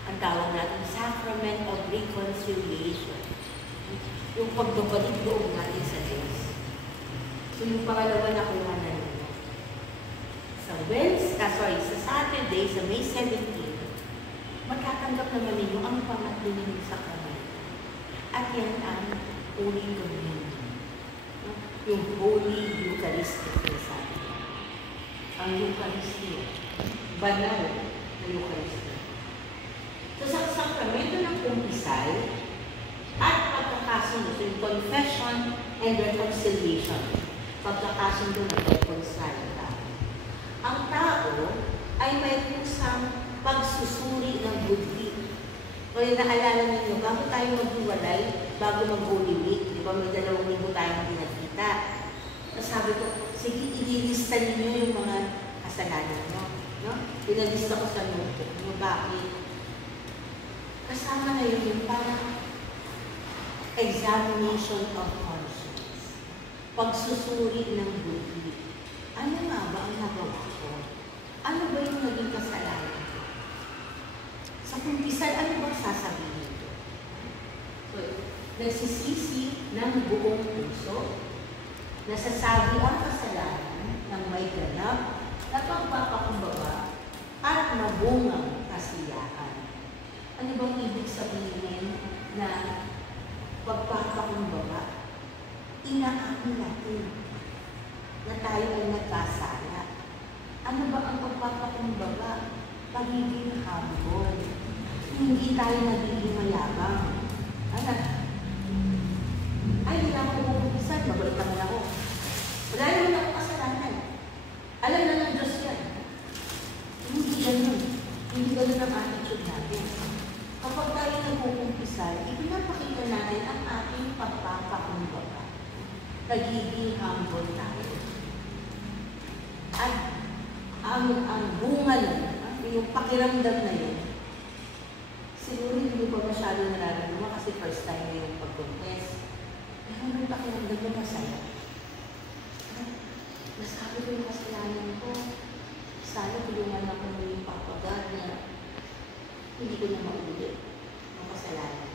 Ang tawag natin, Sacrament of Reconciliation. Yung pagbabalik loob natin sa Diyos. So yung pangalawa na kuha na nila. Sa Saturday, sa May 17, magtatanggap naman ninyo ang pangatlo ninyong sakramento. At yan ang Holy Communion. Yung Holy Eucharistic Messiah. Ang Eucharistia. Banal na Eucharistia. So sa sakramento ng kumpisal at pagkakasunod, so yung confession and reconciliation. Pagkakasundo ng reconcile tayo. Ang tao ay may kusang pagsusuri ng good deed. Kaya naalala ninyo, bago tayo maghiwalay, bago mag-Holy Week, di ba may 2 linggo tayong pinagkita. Tapos sabi ko, sige, ililista niyo yung mga kasalanan mo. No? Pinalista ko sa notebook mo. Bakit? Kasama na yun yung parang examination of conscience. Pagsusuri ng buti. Ano nga ba ang nagawa ko? Ano ba yung naging kasalanan ko? Sa kumpisal, ano ba sasabihin ko? So, nagsisisi ng buong puso, nasasabi ang kasalanan ng may ganap na pagpapakumbaba at mabungang kasiyahan. Ano bang ibig sabihin na pagpapakumbaba? Inaamin natin na tayo ay nagkasala. Ano ba ang pagpapakumbaba? Pagiging humble. Hindi tayo nagiging mayabang. Ano? Ay, hindi na ako umubukisan. Mabalik naman ako. Wala naman ako kasalanan. Alam na ng Diyos yan. Hindi ganun. Hindi ganun ang attitude natin. Kapag tayo nag-uumpisal, ipinapakita natin ang ating pagpapakumbaba. Nagiging humble tayo. At ang bunga na, yung pakiramdam na yun, siguro hindi pa masyado nararamdaman kasi first time na yung pag-confess. Pero may pakiramdam na masaya. Nasabi ko yung kasalanan ko. Sana tulungan ako ng papagad na hindi ko na maulit ang kasalanan.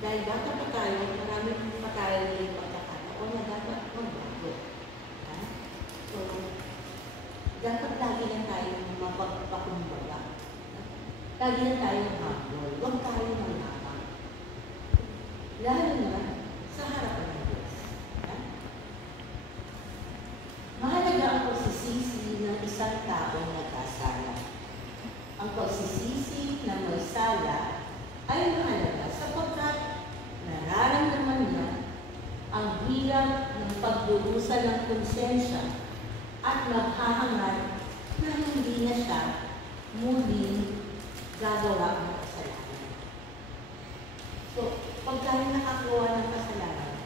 Dahil bata pa tayo, marami pa tayo yung pagkakataon na dapat magbago. So, dapat lagi lang tayo mapagpakumbaba. Lagi lang tayo humble. Huwag tayo malapang. Lalo na sa harapan ng Diyos. Mahalaga ang pagsisisi ng isang taong nagkasala. Ang pagsisisi ng may sala ay mahalaga sapagkat nararamdaman niya ang hirap ng pagdurusa ng konsensya at maghahangad na hindi na siya muling gagawa ng kasalanan. So, pag tayo nakakuha ng kasalanan,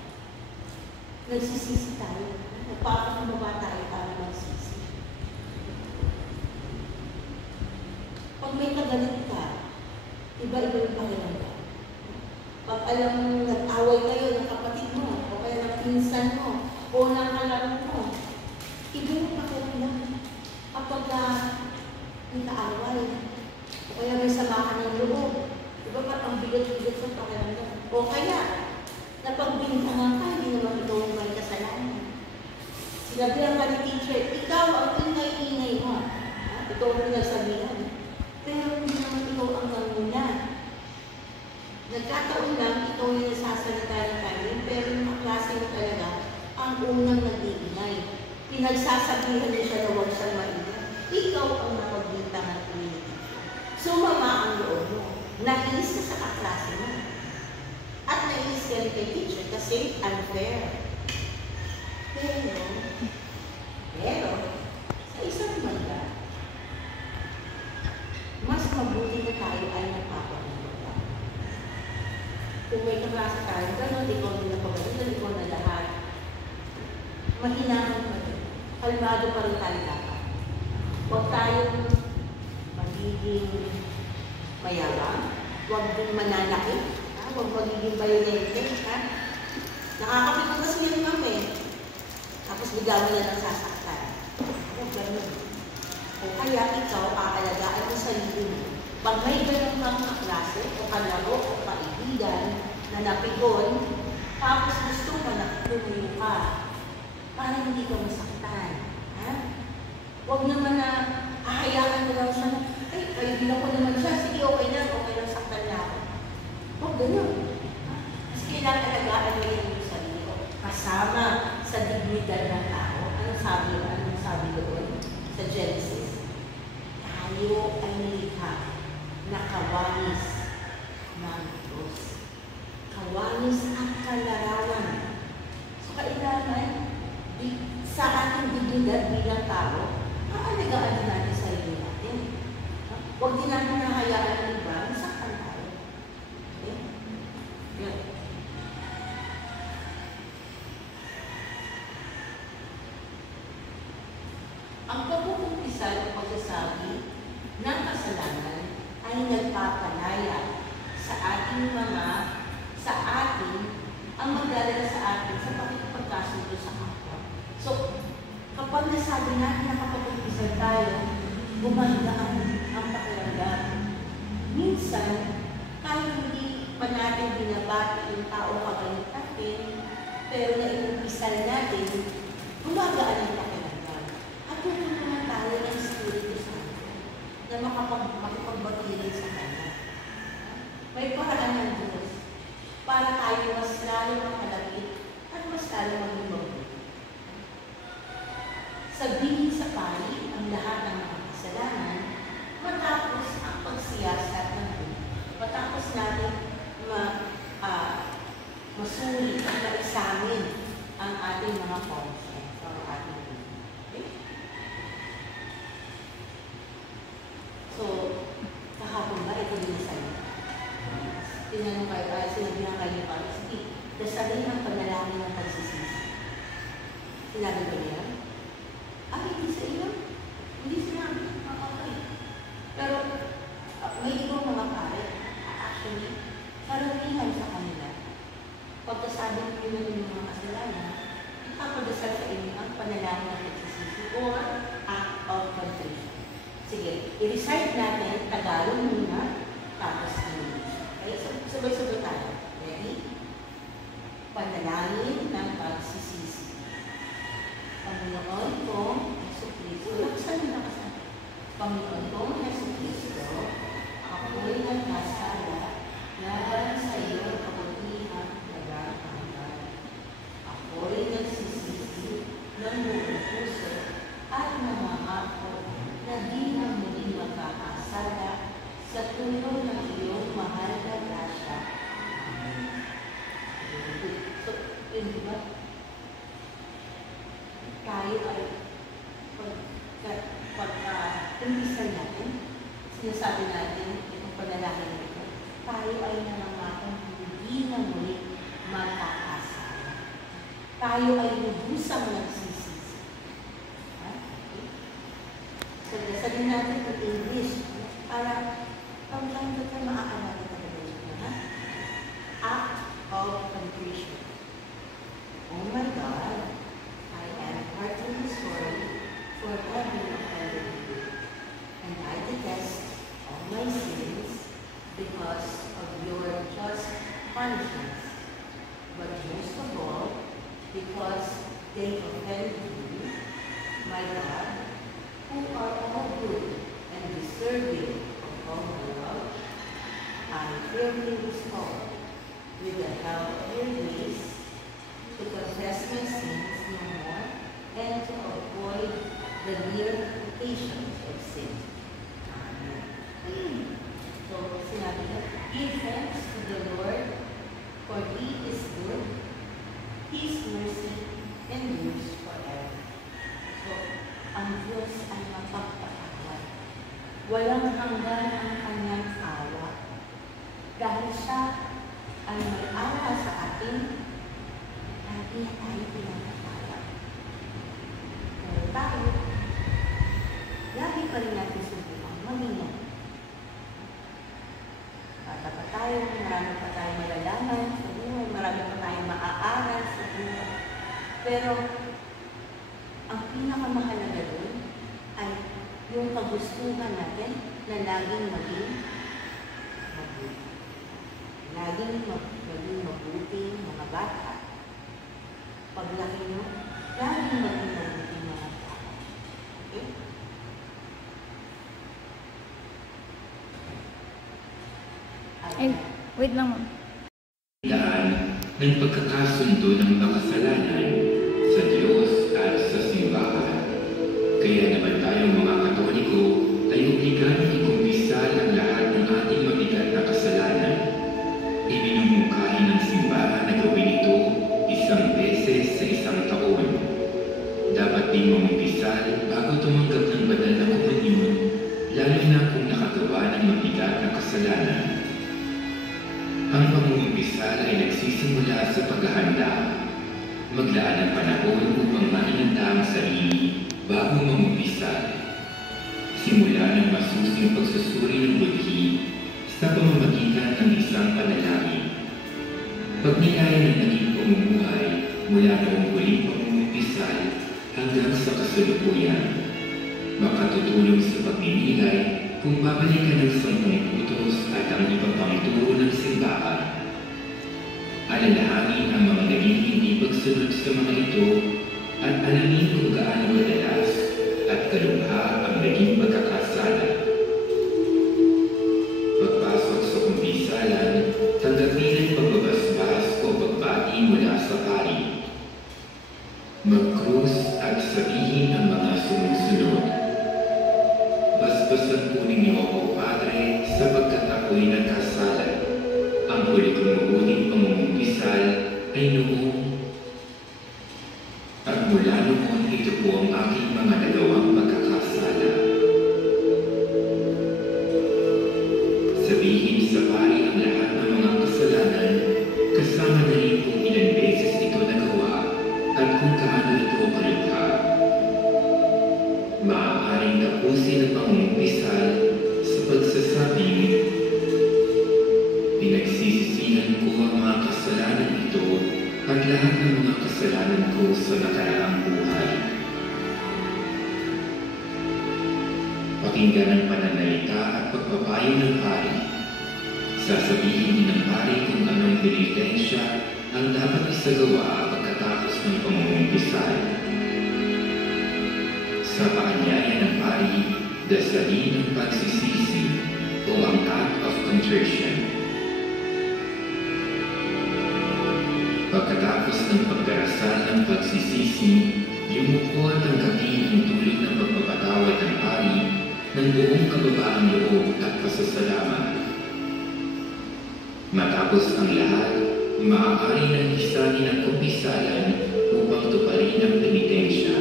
nagsisisi tayo, nagpapakumbaba tayo para magsisi. Pag may kagalit ka, iba-iba yung pakiramdam. Pag alam mo nag-away kayo ng kapatid mo, o kaya ng pinsan mo, o ng alam mo, iba yung pakiramdam. Kapag may kaaway, o kaya may samahan ng loob, iba pa ang bigat-bigat sa pakiramdam. O kaya, napagbintangan ka, hindi naman ikaw yung may kasalanan. Sinabihan ka ni teacher, ikaw ang ingay-ingay mo. Ito ang pinagsabihan. Pero hindi naman ikaw ang nanguna. Nagkataon lang, ikaw yung nasasalita ng kanya, pero yung kaklase mo talaga, ang unang nag-iingay. Pinagsasabihan niya siya na huwag siyang maingay. Ikaw ang napagbintangan ko ni teacher. Sumama ang loob mo. Nainis ka sa kaklase mo. At nainis ka rin kay teacher kasi unfair. Pero, sa isang banda, mas mabuti na tayo ay nagpapakumbaba. Kung may kaklase tayo, gano'n, ikaw na napagalitan, ikaw na lahat. Mahinahon pa rin. Kalmado pa rin tayo dapat. Huwag tayong magiging mayabang, huwag din mananakit, huwag magiging violente. Nakakapit kasi yun kami. Tapos bigla mo na lang sasaktan. Huwag ganun. O kaya ikaw, aalagaan mo sa sarili mo. Pag may ganun kang kaklase, o kalaro, o kaibigan, na napigon, tapos gusto mo na tumayo ka, para hindi ka masaktan. Huwag naman na ahayaan mo lang siya na, ay, kaibigan ko naman siya, sige, okay lang saktan niya ako. Huwag ganun. Kasi kailangan alagaan mo yung sarili ko. Kasama sa dignidad ng tao. Anong sabi doon? Sa Genesis. Tayo ay nilikha na kawanis ng Diyos. Kawanis at kalarawan. So, kailangan sa ating dignidad bilang tao, aalagaan natin sa sarili natin. Huwag din natin nahayaan ng iba, masaktan tayo. Okay? Ang pag-uumpisal o pagsasabi ng kasalanan ay nagpapalaya sa ating ang magdadala sa atin sa pakikipagkasundo sa kapwa. So, kapag nasabi natin na kapag-umpisal tayo, gumagaan ang pakiramdam. Minsan, kahit hindi pa natin binabati yung tao kagalit natin, pero na-umpisal natin, gumagaan ang pakiramdam. At tutunan tayo ng Espiritu Santo na makipagbati rin sa Kanya. May paraan ng Diyos para tayo mas lalo makalapit at mas lalo maging mabuti. Sabihin sa pari ang lahat ng mga kasalanan matapos ang pagsiyasat ng Diyos. Matapos natin masuri at ma-examine ang ating mga conscience o ating okay? So, kahapon ba ito din sa'yo? Tinanong kayo, sinabi ng kayo pa, sige, dasalin ang panalangin ng pagsisisi. Sinabi ba niya? Hindi sa iyo. Hindi sinabi. Okay. Pero, may ibang mga pare, actually, karamihan sa kanila, pagkasabi nyo ng mga kasalanan, ipapadasal sa inyo ang panalangin ng pagsisisi or act of contrition. Sige, i-recite natin, Tagalog muna, tapos English. Okay? Sabay-sabay tayo. Ready? Panalangin ng pagsisisi. Panginoon kong Jesucristo. Laksan mo na. Panginoon kong Jesucristo, ako'y nagkasala laban sa iyong kabutihan nagkakanggal. Ako'y nagsisisi ng buong puso at namahako na di na muling magkakasala sa tulong ng iyong mahal na grasya. Amen. So, yun diba? Tayo ay pagka-umpisal natin, sinasabi natin, itong panalangin nito, tayo ay nanangaking hindi na muli makakasala. Tayo ay lubusang nagsisisi. Okay? So, sabihin natin ng English, para paglang ito tayo maaalala talaga ito. Act of contrition. Oh my God, I am heartily sorry for having offended you, and I detest all my sins because of your just punishments, but most of all, because they offended you, my God, who are all good and deserving of all my love. I firmly resolve, with the help of your grace, to confess my sins no more and to avoid the mere temptations of sin. Amen. So, sinabi niya, give thanks to the Lord, for He is good, His mercy endures forever. So, ang Diyos ay mapagpatawad. Walang hanggan ang kanyang awa. Dahil siya ay may awa sa atin, hindi na tayo pinapatawad. Pero tayo, lagi pa rin natin subukan mamingat. Bata pa tayo, marami pa tayo malalaman sa buhay, marami pa tayo maaaral sa buhay. Pero, ang pinakamahalaga doon ay yung kagustuhan natin na laging maging mabuti. Laging maging mabuti mga bata. Paglaki nyo, laging maging mabuti mga bata. Okay? Ay, wait lang ma'am. Daan ng pagkakasundo ng makasalanan sa Diyos at sa simbahan. Kaya naman tayong mga Katoliko ay obligadong ikumpisal ang lahat ng ating mabigat na kasalanan. Ibinumungkahi ng simbahan na gawin ito isang beses sa isang taon. Dapat din mamumpisal bago tumanggap ng banal na komunyon, lalo na kung nakagawa ng mabigat na kasalanan. Ang pamumpisal ay nagsisimula sa paghahanda, maglaan ng panahon upang mainanda ang sarili bago mamumpisal. Simula ng masusing pagsusuri ng budhi sa pamamagitan ng isang panalangin. Pagnilaya ng naging pamumuhay mula noong huling pamumpisal hanggang sa kasalukuyan. Makatutulong sa pagninilay kung babalikan ng 10 utos at ang iba pang turo ng simbahan. Alalahanin ang mga naging hindi pagsunod sa mga ito at alamin kung gaano kadalas at kalubha ang naging pagkakasala. Pagpasok sa kumpisalan, tanggapin ang pagbabasbas o pagbati mula sa pari. Mag-krus at sabihin ang mga sumusunod. Basbasan po ninyo ako, Padre, sapagkat ako'y nagkasala. Ang huli kong mabuting pamumpisal ay noong. At mula noon, ito po ang aking mga nagawang pagkakasala. Sabihin sa pari ang lahat ng mga kasalanan, kasama na rin kung ilang beses ito nagawa at kung kaano ito kalubha. Maaaring tapusin ang pamumpisal sa pagsasabing, pinagsisisihan ko ang mga kasalanan ito at lahat ng mga kasalanan ko sa nakaraang buhay. Pakinggan ang pananalita at pagpapayo ng pari. Sasabihin din ng pari kung anong penitensya ang dapat isagawa pagkatapos ng pamumpisal. Sa paanyaya ng pari, dasalin ang pagsisisi o ang act of contrition. Pagkatapos ng pagdarasal ng pagsisisi, yumuko at tanggapin ang tulong ng pagpapatawad ng pari ng buong kababaang loob at pasasalamat. Matapos ang lahat, maaari nang hisanin ang kumpisalan upang tuparin ang penitensya.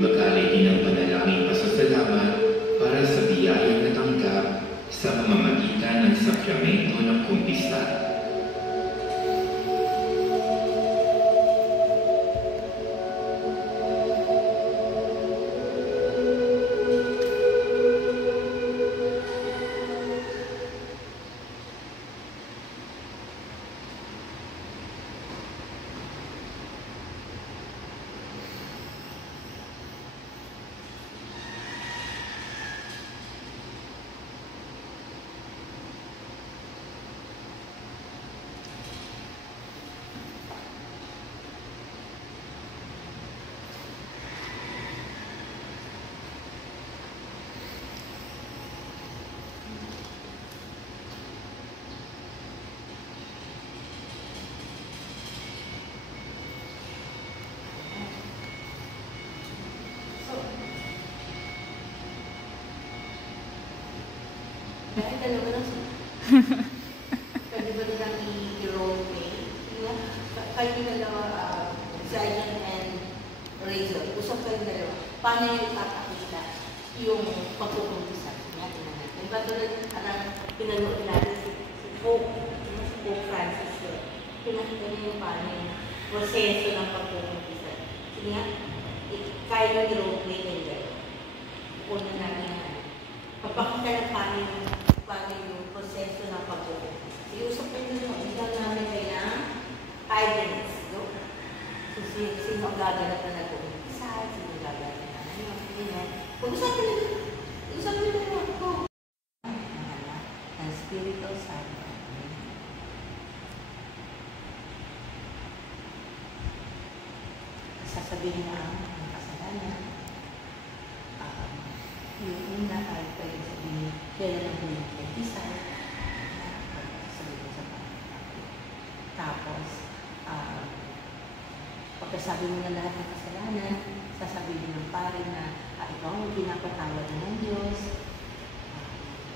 Mag-alay din ang panalangin pasasalamat para sa biyayang natanggap sa pamamagitan ng sakramento ng kumpisal. Kahit dalawa lang siya. Pwede ba nilang i-role play? Kayo dalawa, Zion and Razor. Usap kayong dalawa. Paano yung itatapos yung pagpupumpisa? Yung ba tulad pinanood natin si Pope Francis. Pinakita niya yung paano yung proseso ng pagpupumpisa. Sige nga, kaya nyo i-role play kayo dalawa. Una natin yan. Papakita na paano yung proseso ng pagpupumpisa. Sige, usap kayo dalawa. Hindi lang namin kayo ng 5 minutes. No? So, sino ang gaganap na nag-umpisa? Sino ang gaganap na ganyan? Pag-usapan nila. Pag-usapan nila ako. Ang spiritual side. Sasabihin na ang kasalanan. Yung una ay pwede sabihin, kailan ang pinag-umpisa. Sabihin sa pagkakas. Tapos, pagkasabi mo na lahat ng kasalanan, sasabihin ng pare na ikaw ang pinapatawad ng Diyos,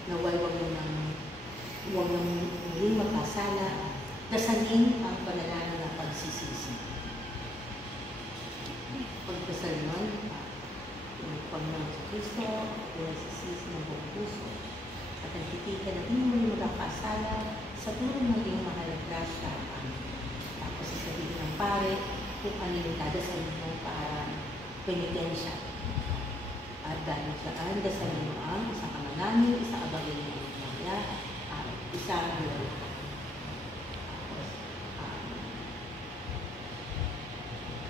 na huwag mo maging magkasala, dasalin ang panalangin ng pagsisisi. Pagdasal nun, yung Panginoon sa Kristo, nagsisisi ng buong puso, at nagtitikan na hindi mo magkakasala sa tulong ng iyong mahal na grasya. Tapos sasabihin ng pare kung ano yung dadasalin mo para penitensya. At dahil saan, dasalin mo ang isang Ama namin, isang abagay ng Maria, at isang Gloria.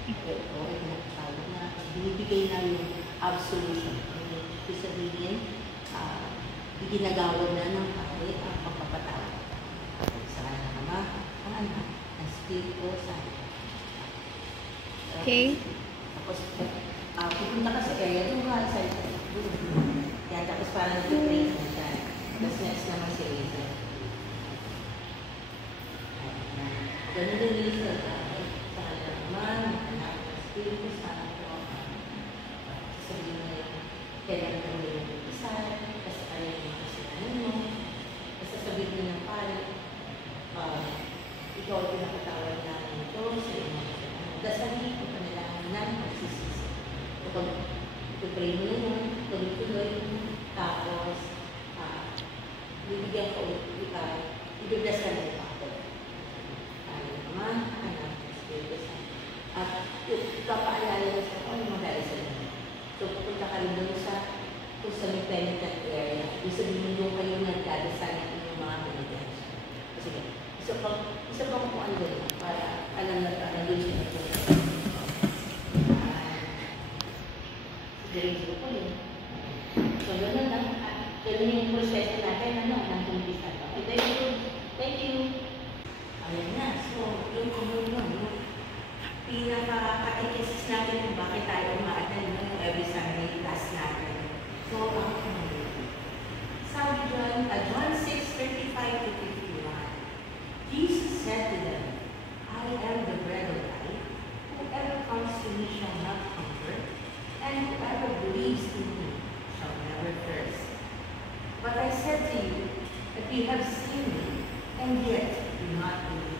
Ito ay pinakatawag na binibigay na yung absolution. Ibig sabihin, iginagawad na ng Pare ang pagpapatawad. Sa ng Ama, ang Anak, ang Espiritu Santo. Okay. Tapos, pupunta ka sa area, doon ka sa yan, tapos parang nag-pray na siya. Tapos next naman si Rachel. Ganun din Rachel, sa Ama, Anak, Espiritu Santo. Sabihin mo yun, kailan ka mo yung isa, kasi ayaw yung kasalanan mo. Kasi sabihin mo ng Pare, ikaw ay pinakatawad namin ito sa iyong kasalanan. Dasalin ko kanilangan ng pagsisisi. Kapag ipipray mo na yun, tuloy-tuloy, tapos bibigyan ko ulit ka, ibiblaskan mo pa ako. Ama, Anak, Espiritu Santo. At papaalala mo sa kung mag-aala sa inyo. So, pupunta ka rin doon sa kung sa may penitent area. Ibig sabihin doon kayo nagdadasal ng inyong mga penitensya. Sige, isa pang kung ano doon, para alam na doon siya nagpunta. Sige, ko yun. So, gano'n lang. Gano'n yung proseso natin, ng kumpisa. Okay, thank you. Thank you. Ayan na. So, yung pinaka-catechesis natin kung bakit tayo ma-attend ng every Sunday class natin. So, sabi John 6:35-51, Jesus said to them, I am the bread of life. Whoever comes to me shall not hunger, and whoever believes in me shall never thirst. But I said to you that you have seen me, and yet do not believe.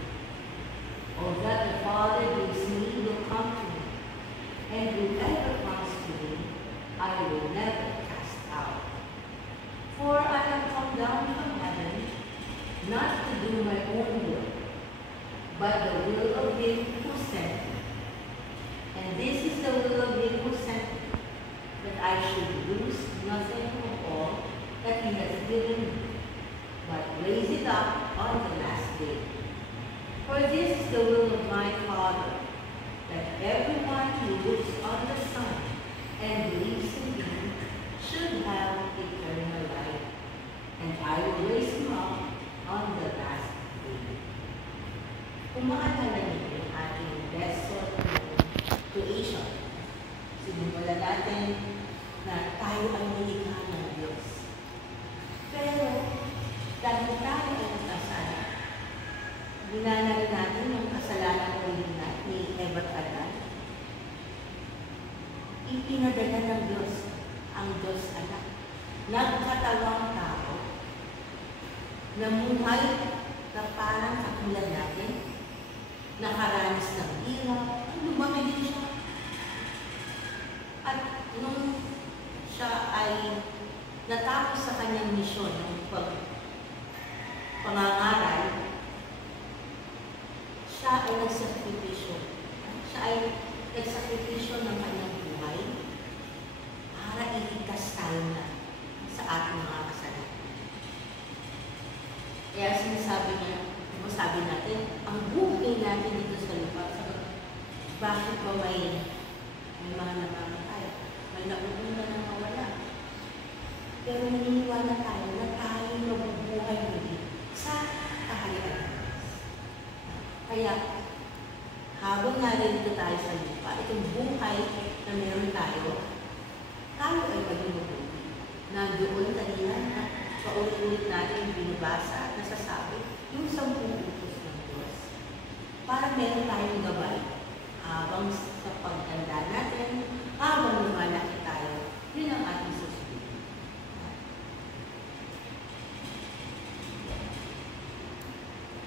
All that the Father gives me will come to me, and whoever comes to me, I will never cast out. For I have come down from heaven, not to do my own will, but the will of him who sent me. And this is the will of him who sent me, that I should lose nothing of all that he has given me, but raise it up on the last day. For this is the will of my Father, that everyone who looks on the Son and believes in him should have eternal life, and I will raise him up on the last day. Kung maalala niyo yung ating lesson ng creation, sinimula natin na tayo ay nilikha ng Diyos. Pero, dahil tayo ay nagkasala, ginanarin natin yung kasalanan original ni Eva at Adan. Ipinadala ng Diyos ang Diyos Anak. Nagkatawang tao, namuhay na parang katulad natin, nakaranas ng hirap, lumaki din siya. At nung siya ay natapos sa kanyang misyon ng pangangaral, siya ay nagsakripisyo. Siya ay nagsakripisyo ng kanyang buhay para iligtas tayo na sa ating mga kasalanan. Kaya sinasabi niya, sabi natin, ang buhay natin dito sa lupa, bakit ba may mga namamatay, may nauuna na mawala. Pero naniniwala tayo na tayo mabubuhay muli sa kaharian. Kaya, habang narito tayo sa lupa, itong buhay na meron tayo ay maging mabuti. Nandoon kanina na paulit-ulit natin yung binabasa at nasasabi yung 10 utos ng Diyos. Para meron tayong gabay habang sa pagtanda natin, habang lumalaki tayo, yun ang ating susunod.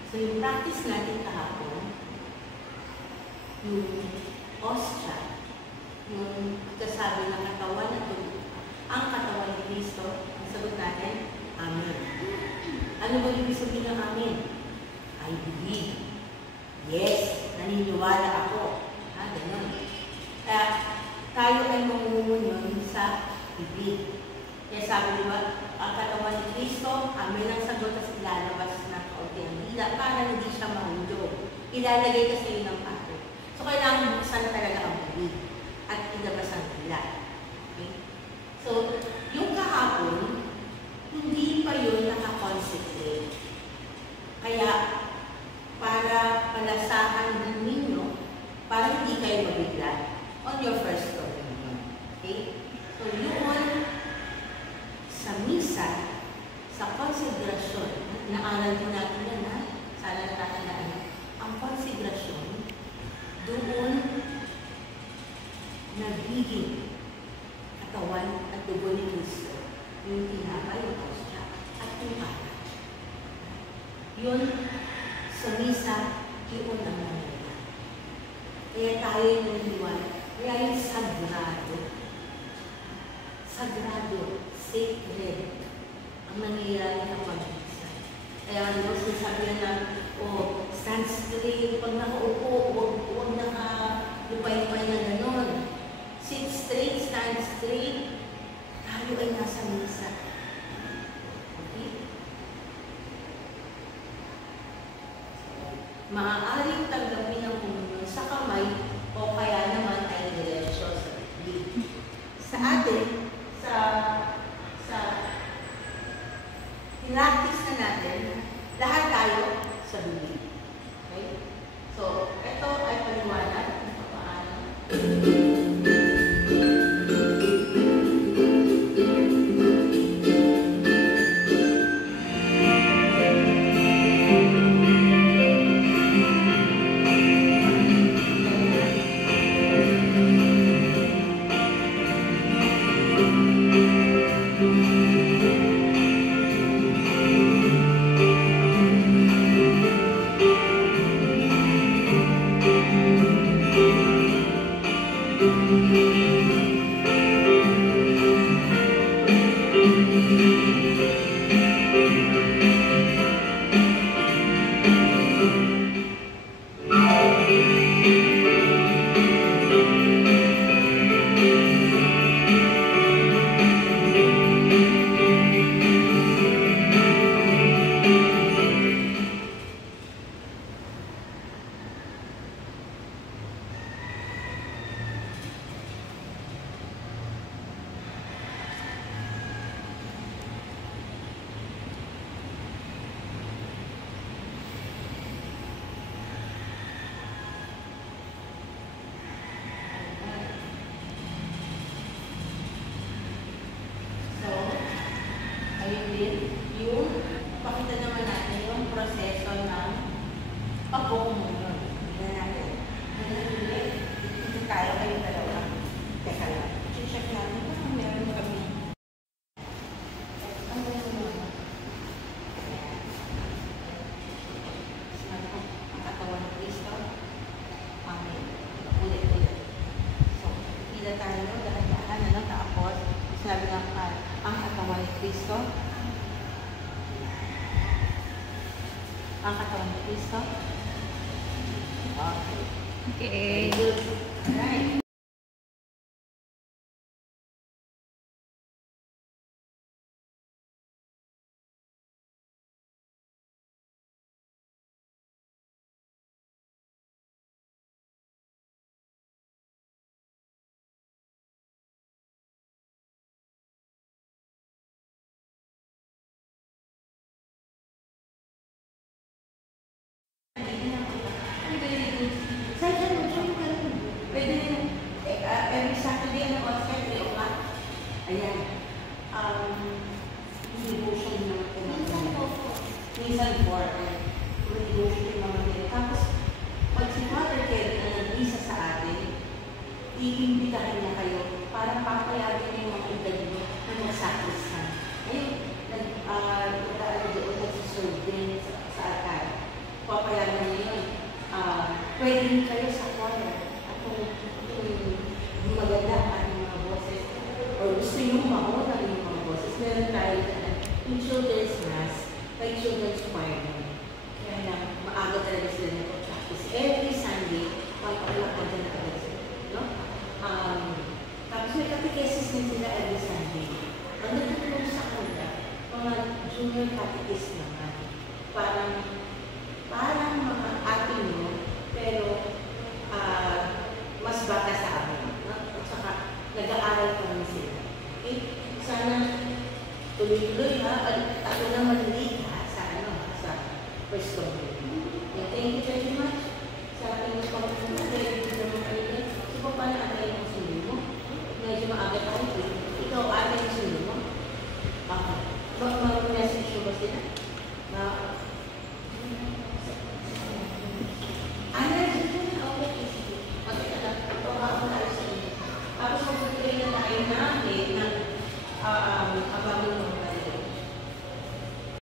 So yung practice natin kahapon, yung ostia, yung kasabi ng katawan at ang katawan ni Kristo, ang sagot natin, Amen. Ano ba ibig sabihin ng Amen? I believe. Yes, naniniwala ako. Ganun. Kaya tayo ay mamungunon sa bibig. Kaya sabi diba, ang katawan ni Kristo, kami lang sagot at ilalabas ng kaunti ang dila para hindi siya mahulog. Ilalagay ka sa iyo ng pare. So, kailangan buksan talaga ang bibig at ilabas ang dila. Okay? So, yung kahapon, hindi pa yun nakakonsentrate. Kaya, para palasahan din ninyo, para hindi kayo mabigla on your first communion. Okay? So, yun, sa misa, sa konsegrasyon, naaral ko natin yan, ha? Sana natatandaan. Ang konsegrasyon, doon nagiging katawan at dugo ni Kristo, yung tinapay, yung hostia, at yung kalat. Yun, sa misa, yun ang nangyayari. Kaya tayo yung naniwala, kaya yung sagrado, sacred, ang nangyayari ng pag-misa. Kaya ano, sinasabi na, stand straight, pag nakaupo, huwag naka-lupay-lupay na gano'n. Sit straight, stand straight, tayo ay nasa misa. Okay? Maaaring tanggapin ang komunyon sa kamay o kaya naman ay diretsyo sa bibig. Sa atin, practice na natin, lahat tayo sa bibig. Okay? So, ito ay paliwanag kung paano. Yung pakita naman natin yung proseso ng pagkukumunyon. Tignan natin. Ito tayo kayo dalawa. Teka lang. Check natin kung meron kami. Ang meron naman. Ang katawan ng Kristo. Amen. Ulit. So, pila tayo dahan-dahan. Tapos, sabi nga ang katawan ni Kristo. Ang katawan ni Kristo. Okay. Okay. Very good. Alright. Every Saturday na concert, ayan. Devotion naman po. Minsan 4. Devotion naman din. Tapos, pag si Father Kelly na nag-isa sa atin, iimbitahan niya kayo para papayagan niyo yung mga edad niyo na mag-sacrifice. Ayun, nag-serve din sa altar. Papayagan niyo yun. Pwede rin kayo sa choir. At kung maganda ang mga boses, o gusto nyo mauna yung mga boses, meron tayo yung children's mass, like children's choir. Kaya na, maaga talaga sila na practice. Every Sunday, 1 o'clock na talaga sila. No? sila.